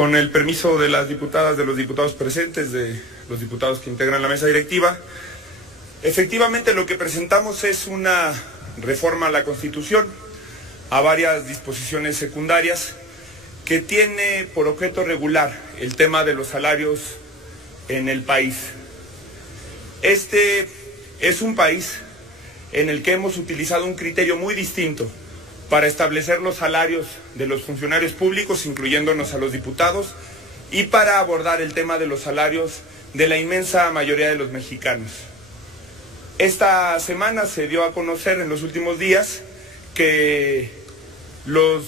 Con el permiso de las diputadas, de los diputados presentes, de los diputados que integran la mesa directiva, efectivamente lo que presentamos es una reforma a la Constitución, a varias disposiciones secundarias, que tiene por objeto regular el tema de los salarios en el país. Este es un país en el que hemos utilizado un criterio muy distinto para establecer los salarios de los funcionarios públicos, incluyéndonos a los diputados, y para abordar el tema de los salarios de la inmensa mayoría de los mexicanos. Esta semana se dio a conocer en los últimos días que los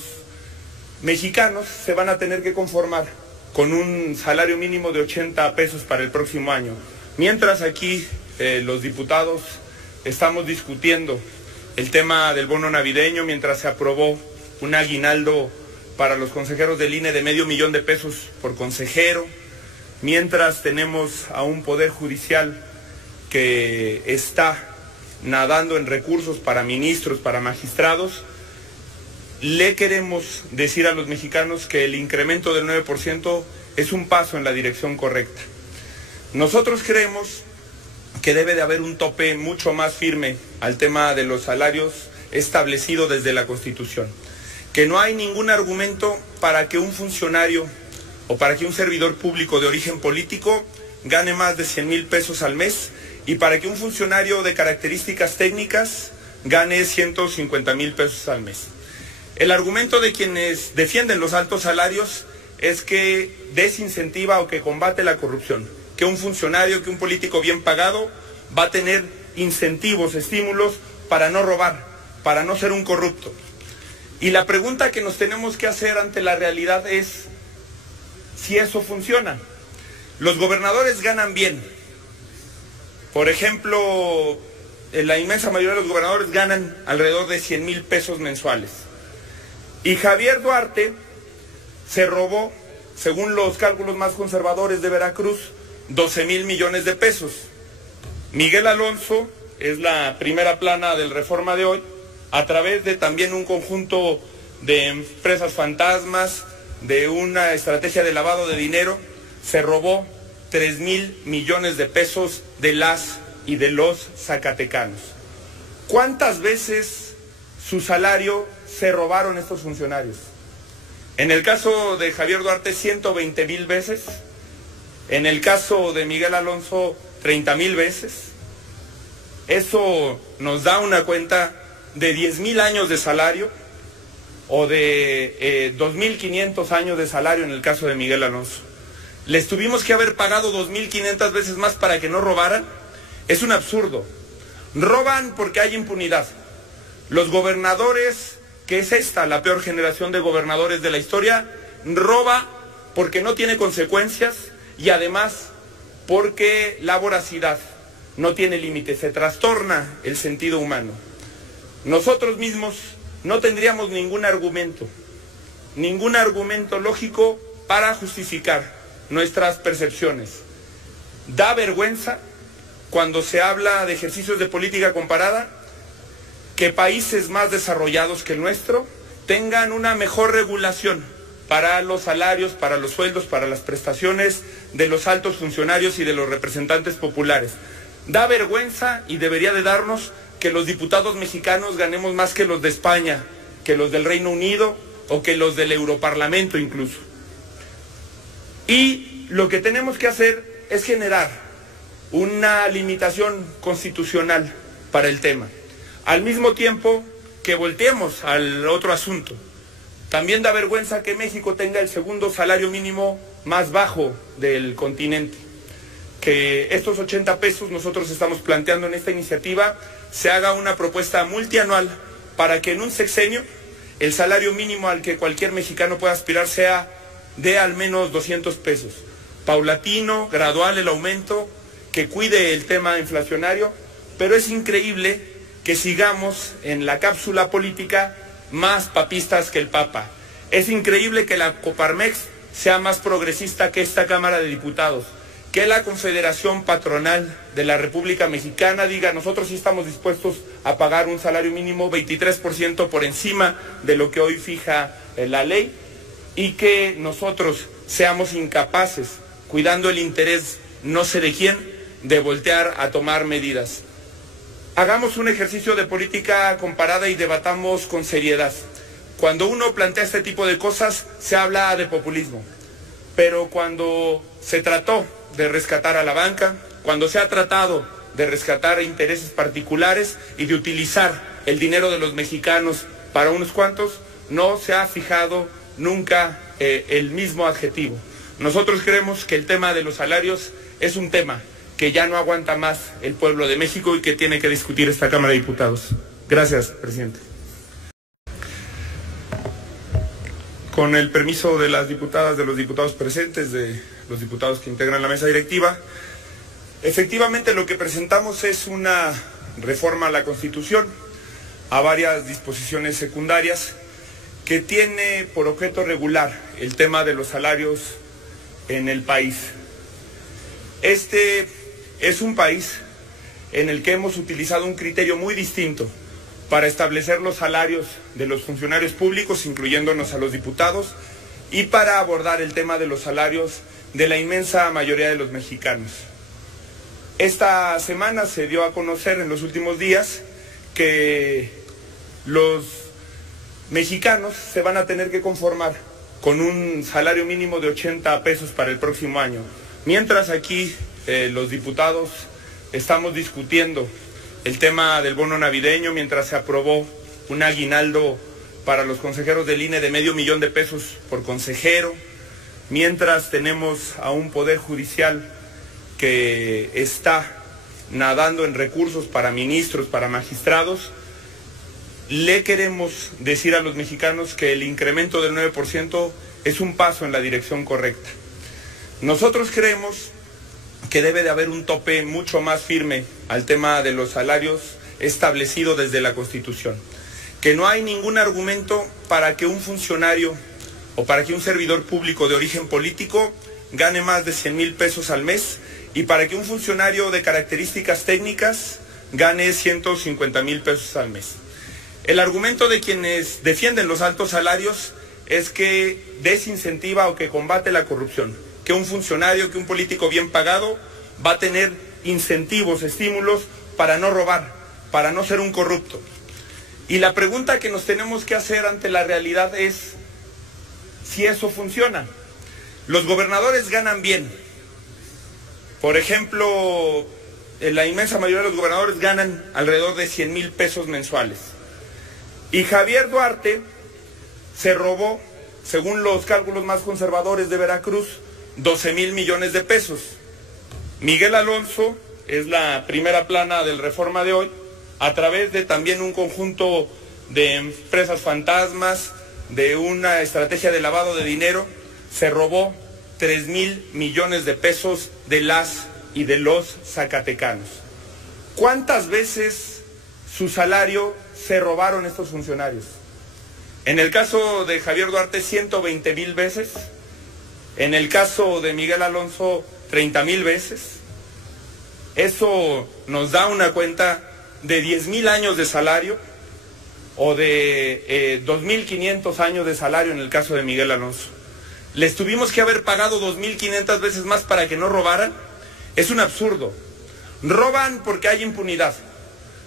mexicanos se van a tener que conformar con un salario mínimo de 80 pesos para el próximo año. Mientras aquí los diputados estamos discutiendo el tema del bono navideño, mientras se aprobó un aguinaldo para los consejeros del INE de $500,000 de pesos por consejero, mientras tenemos a un poder judicial que está nadando en recursos para ministros, para magistrados, le queremos decir a los mexicanos que el incremento del 9% es un paso en la dirección correcta. Nosotros creemos que debe de haber un tope mucho más firme al tema de los salarios establecido desde la Constitución, que no hay ningún argumento para que un funcionario o para que un servidor público de origen político gane más de 100,000 pesos al mes y para que un funcionario de características técnicas gane 150,000 pesos al mes. El argumento de quienes defienden los altos salarios es que desincentiva o que combate la corrupción, que un funcionario, que un político bien pagado va a tener incentivos, estímulos para no robar, para no ser un corrupto. Y la pregunta que nos tenemos que hacer ante la realidad es si eso funciona. Los gobernadores ganan bien. Por ejemplo, la inmensa mayoría de los gobernadores ganan alrededor de 100,000 pesos mensuales. Y Javier Duarte se robó, según los cálculos más conservadores de Veracruz, 12,000 millones de pesos. Miguel Alonso es la primera plana del Reforma de hoy, a través de también un conjunto de empresas fantasmas, de una estrategia de lavado de dinero, se robó 3,000 millones de pesos de las y de los zacatecanos. ¿Cuántas veces su salario se robaron estos funcionarios? En el caso de Javier Duarte, 120,000 veces. En el caso de Miguel Alonso, 30,000 veces. Eso nos da una cuenta de 10,000 años de salario o de 2,500 años de salario en el caso de Miguel Alonso. ¿Les tuvimos que haber pagado 2,500 veces más para que no robaran? Es un absurdo. Roban porque hay impunidad. Los gobernadores, que es esta la peor generación de gobernadores de la historia, roba porque no tiene consecuencias y además porque la voracidad no tiene límite, se trastorna el sentido humano. Nosotros mismos no tendríamos ningún argumento lógico para justificar nuestras percepciones. Da vergüenza cuando se habla de ejercicios de política comparada que países más desarrollados que el nuestro tengan una mejor regulación para los salarios, para los sueldos, para las prestaciones de los altos funcionarios y de los representantes populares. Da vergüenza y debería de darnos que los diputados mexicanos ganemos más que los de España, que los del Reino Unido o que los del Europarlamento incluso. Y lo que tenemos que hacer es generar una limitación constitucional para el tema. Al mismo tiempo que volteemos al otro asunto, también da vergüenza que México tenga el segundo salario mínimo más bajo del continente. Que estos 80 pesos nosotros estamos planteando en esta iniciativa se haga una propuesta multianual para que en un sexenio el salario mínimo al que cualquier mexicano pueda aspirar sea de al menos 200 pesos. Paulatino, gradual el aumento, que cuide el tema inflacionario, pero es increíble que sigamos en la cápsula política más papistas que el Papa. Es increíble que la Coparmex sea más progresista que esta Cámara de Diputados, que la Confederación Patronal de la República Mexicana diga: nosotros sí estamos dispuestos a pagar un salario mínimo 23% por encima de lo que hoy fija la ley, y que nosotros seamos incapaces, cuidando el interés no sé de quién, de voltear a tomar medidas. Hagamos un ejercicio de política comparada y debatamos con seriedad. Cuando uno plantea este tipo de cosas, se habla de populismo. Pero cuando se trató de rescatar a la banca, cuando se ha tratado de rescatar intereses particulares y de utilizar el dinero de los mexicanos para unos cuantos, no se ha fijado nunca el mismo adjetivo. Nosotros creemos que el tema de los salarios es un tema que ya no aguanta más el pueblo de México y que tiene que discutir esta Cámara de Diputados. Gracias, presidente. Con el permiso de las diputadas, de los diputados presentes, de los diputados que integran la mesa directiva, efectivamente lo que presentamos es una reforma a la Constitución, a varias disposiciones secundarias, que tiene por objeto regular el tema de los salarios en el país. Este es un país en el que hemos utilizado un criterio muy distinto para establecer los salarios de los funcionarios públicos, incluyéndonos a los diputados, y para abordar el tema de los salarios de la inmensa mayoría de los mexicanos. Esta semana se dio a conocer en los últimos días que los mexicanos se van a tener que conformar con un salario mínimo de 80 pesos para el próximo año. Mientras aquí los diputados estamos discutiendo el tema del bono navideño, mientras se aprobó un aguinaldo para los consejeros del INE de $500,000 de pesos por consejero, mientras tenemos a un poder judicial que está nadando en recursos para ministros, para magistrados, le queremos decir a los mexicanos que el incremento del 9% es un paso en la dirección correcta. Nosotros creemos que debe de haber un tope mucho más firme al tema de los salarios establecido desde la Constitución. Que no hay ningún argumento para que un funcionario o para que un servidor público de origen político gane más de 100,000 pesos al mes y para que un funcionario de características técnicas gane 150,000 pesos al mes. El argumento de quienes defienden los altos salarios es que desincentiva o que combate la corrupción, que un funcionario, que un político bien pagado va a tener incentivos, estímulos para no robar, para no ser un corrupto. Y la pregunta que nos tenemos que hacer ante la realidad es si eso funciona. Los gobernadores ganan bien. Por ejemplo, la inmensa mayoría de los gobernadores ganan alrededor de 100,000 pesos mensuales. Y Javier Duarte se robó, según los cálculos más conservadores de Veracruz, 12,000 millones de pesos. Miguel Alonso es la primera plana del Reforma de hoy, a través de también un conjunto de empresas fantasmas, de una estrategia de lavado de dinero, se robó 3,000 millones de pesos de las y de los zacatecanos. ¿Cuántas veces su salario se robaron estos funcionarios? En el caso de Javier Duarte, 120,000 veces. En el caso de Miguel Alonso, 30,000 veces. Eso nos da una cuenta de 10,000 años de salario o de 2,500 años de salario en el caso de Miguel Alonso. ¿Les tuvimos que haber pagado 2,500 veces más para que no robaran? Es un absurdo. Roban porque hay impunidad.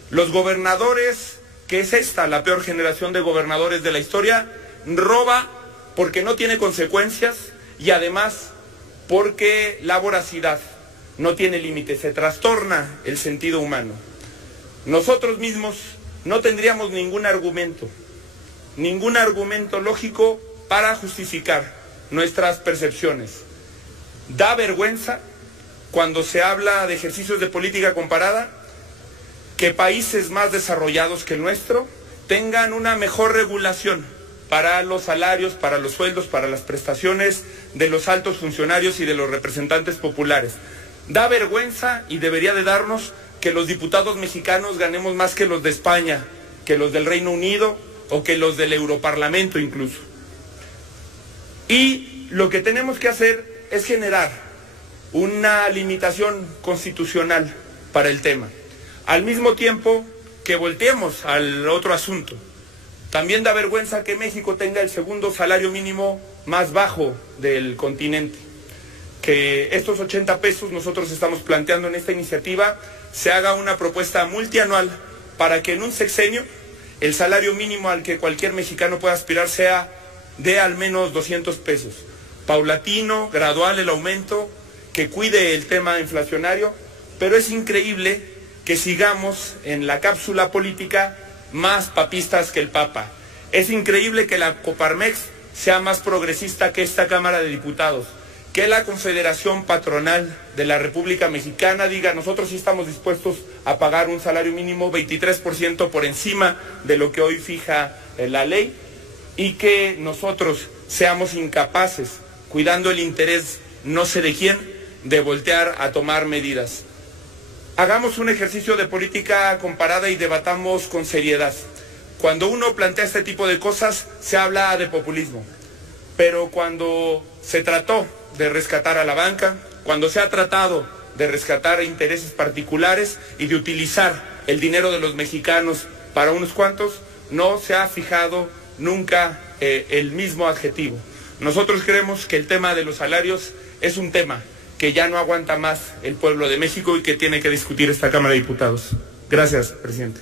Los gobernadores, que es esta la peor generación de gobernadores de la historia, roba porque no tiene consecuencias y además porque la voracidad no tiene límite, se trastorna el sentido humano. Nosotros mismos no tendríamos ningún argumento lógico para justificar nuestras percepciones. Da vergüenza cuando se habla de ejercicios de política comparada que países más desarrollados que el nuestro tengan una mejor regulación para los salarios, para los sueldos, para las prestaciones de los altos funcionarios y de los representantes populares. Da vergüenza y debería de darnos que los diputados mexicanos ganemos más que los de España, que los del Reino Unido o que los del Europarlamento incluso. Y lo que tenemos que hacer es generar una limitación constitucional para el tema. Al mismo tiempo que volteemos al otro asunto, También da vergüenza que México tenga el segundo salario mínimo más bajo del continente. Que estos 80 pesos nosotros estamos planteando en esta iniciativa se haga una propuesta multianual para que en un sexenio el salario mínimo al que cualquier mexicano pueda aspirar sea de al menos 200 pesos. Paulatino, gradual el aumento, que cuide el tema inflacionario, pero es increíble que sigamos en la cápsula política más papistas que el Papa. Es increíble que la Coparmex sea más progresista que esta Cámara de Diputados, que la Confederación Patronal de la República Mexicana diga: nosotros sí estamos dispuestos a pagar un salario mínimo 23% por encima de lo que hoy fija la ley, y que nosotros seamos incapaces, cuidando el interés no sé de quién, de voltear a tomar medidas. Hagamos un ejercicio de política comparada y debatamos con seriedad. Cuando uno plantea este tipo de cosas, se habla de populismo. Pero cuando se trató de rescatar a la banca, cuando se ha tratado de rescatar intereses particulares y de utilizar el dinero de los mexicanos para unos cuantos, no se ha fijado nunca el mismo adjetivo. Nosotros creemos que el tema de los salarios es un tema que ya no aguanta más el pueblo de México y que tiene que discutir esta Cámara de Diputados. Gracias, presidente.